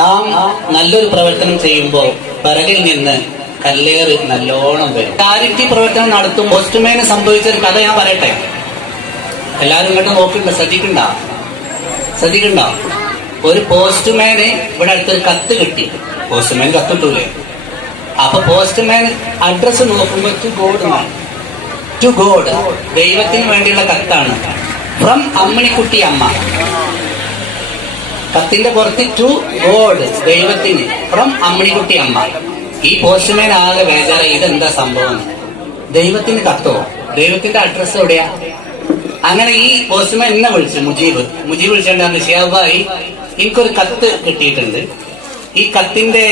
നാം നല്ലൊരു പ്രവർത്തനം ചെയ്യുമ്പോൾ പിറകിൽ നിന്ന് കല്ലേറ് നല്ലോണം വരും. ചാരിറ്റി പ്രവർത്തനം നടത്തും പോസ്റ്റ്മാന് സംഭവിച്ചൊരു കഥ ഞാൻ പറയട്ടെ. എല്ലാവരും ഇങ്ങോട്ട് നോക്കണ്ട, ശ്രദ്ധിക്കണ്ട. ഒരു പോസ്റ്റ്മാന് ഇവിടെ അടുത്തൊരു കത്ത് കിട്ടി. പോസ്റ്റ്മാൻ കത്തിട്ടൂലേ? അപ്പൊ പോസ്റ്റ്മാൻ അഡ്രസ് നോക്കുമ്പോൾ ടു ഗോഡ്, ദൈവത്തിന് വേണ്ടിയുള്ള കത്താണ്. ഫ്രം അമ്മിണിക്കുട്ടി അമ്മ. കത്തിന്റെ പുറത്ത് ടു ഗോഡ്, ദൈവത്തിന്, ഫ്രം അമ്മിണിക്കുട്ടി അമ്മ. ഈ പോസ്റ്റ്മാൻ ആകെ ബേജാറ, ഇതെന്താ സംഭവം? ദൈവത്തിന് കത്തോ? ദൈവത്തിന്റെ അഡ്രസ് എവിടെയാ? അങ്ങനെ ഈ പോസ്റ്റ്മാൻ എന്നെ വിളിച്ചു, മുജീബ് വിളിച്ചോണ്ടാണ്, ഷിയാബായി എനിക്കൊരു കത്ത് കിട്ടിയിട്ടുണ്ട്. ഈ കത്തിന്റെ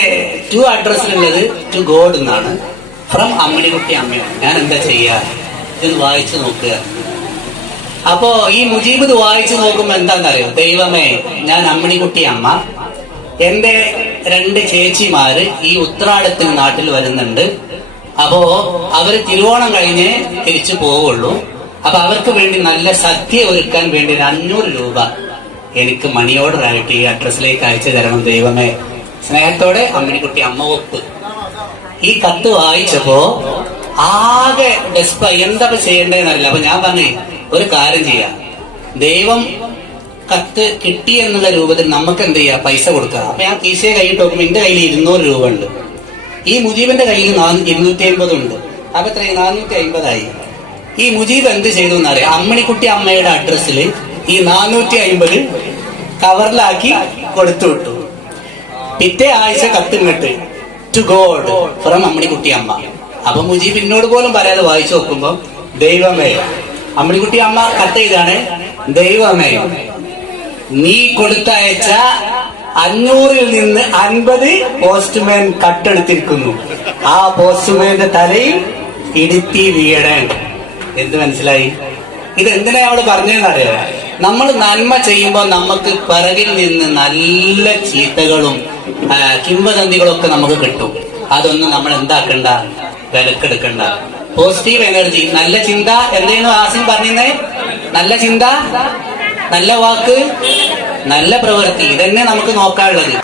ടു അഡ്രസ്സിലുള്ളത് ടു ഗോഡ് എന്നാണ്, ഫ്രം അമ്മിണിക്കുട്ടി അമ്മയാണ്. ഞാൻ എന്താ ചെയ്യാ? ഇതൊന്ന് വായിച്ചു നോക്കുക. അപ്പോ ഈ മുജീബ് ഇത് വായിച്ചു നോക്കുമ്പോ എന്താണെന്നറിയോ? ദൈവമേ, ഞാൻ അമ്മിണിക്കുട്ടി അമ്മ, എന്റെ 2 ചേച്ചിമാര് ഈ ഉത്രാടത്തിന് നാട്ടിൽ വരുന്നുണ്ട്. അപ്പോ അവര് തിരുവോണം കഴിഞ്ഞ് തിരിച്ചു പോവുള്ളൂ. അപ്പൊ അവർക്ക് വേണ്ടി നല്ല സദ്യ ഒരുക്കാൻ വേണ്ടി 500 രൂപ എനിക്ക് മണി ഓർഡർ ആയിട്ട് ഈ അഡ്രസ്സിലേക്ക് അയച്ചു തരണം ദൈവമേ. സ്നേഹത്തോടെ അമ്മിണിക്കുട്ടി അമ്മ, ഒപ്പ്. ഈ കത്ത് വായിച്ചപ്പോ ആകെ എന്താ ചെയ്യേണ്ടതെന്നറിയില്ല. അപ്പൊ ഞാൻ പറഞ്ഞേ, ഒരു കാര്യം ചെയ്യാം, ദൈവം കത്ത് കിട്ടി എന്നുള്ള രൂപത്തിൽ നമുക്ക് എന്ത് ചെയ്യാം, പൈസ കൊടുക്കുക. അപ്പൊ ഞാൻ കീശയെ കൈയിട്ട് നോക്കുമ്പോ എന്റെ കയ്യിൽ 200 രൂപ ഉണ്ട്. ഈ മുജീബിന്റെ കയ്യിൽ 250 ഉണ്ട്. അപ്പൊ എത്രയും 450 ഈ മുജീബ് എന്ത് ചെയ്തു എന്നറിയാം? അമ്മിണിക്കുട്ടി അമ്മയുടെ അഡ്രസ്സിൽ ഈ 450 കവറിലാക്കി കൊടുത്തു വിട്ടു. പിറ്റേ ആഴ്ച കത്തിങ്ങട്ട് ടു ഗോഡ്, ഫ്രം അമ്മിണിക്കുട്ടി അമ്മ. അപ്പൊ മുജീബ് എന്നോട് പോലും പറയാതെ വായിച്ചു നോക്കുമ്പോ, ദൈവമേ, അമ്മിണിക്കുട്ടി അമ്മ കത്ത് ചെയ്താണ്, ദൈവമേ, നീ കൊടുത്തയച്ച 500-ൽ നിന്ന് 50 പോസ്റ്റ്മാൻ കട്ടെടുത്തിരിക്കുന്നു. ആ പോസ്റ്റ്മാന്റെ തലയിൽ ഇടുത്തി വീഴണേ. എന്ത് മനസ്സിലായി? ഇത് എന്തിനാ അവിടെ പറഞ്ഞതെന്നറിയാം? നമ്മൾ നന്മ ചെയ്യുമ്പോൾ നമുക്ക് പിറകിൽ നിന്ന് നല്ല ചീത്തകളും കിംവദന്തികളും ഒക്കെ നമുക്ക് കിട്ടും. അതൊന്നും നമ്മൾ എന്താക്കണ്ട, വിലക്കെടുക്കണ്ട. പോസിറ്റീവ് എനർജി, നല്ല ചിന്ത. എന്തായിരുന്നു ആസിം പറഞ്ഞേ? നല്ല ചിന്ത, നല്ല വാക്ക്, നല്ല പ്രവൃത്തി, ഇതന്നെ നമുക്ക് നോക്കാനുള്ളത്.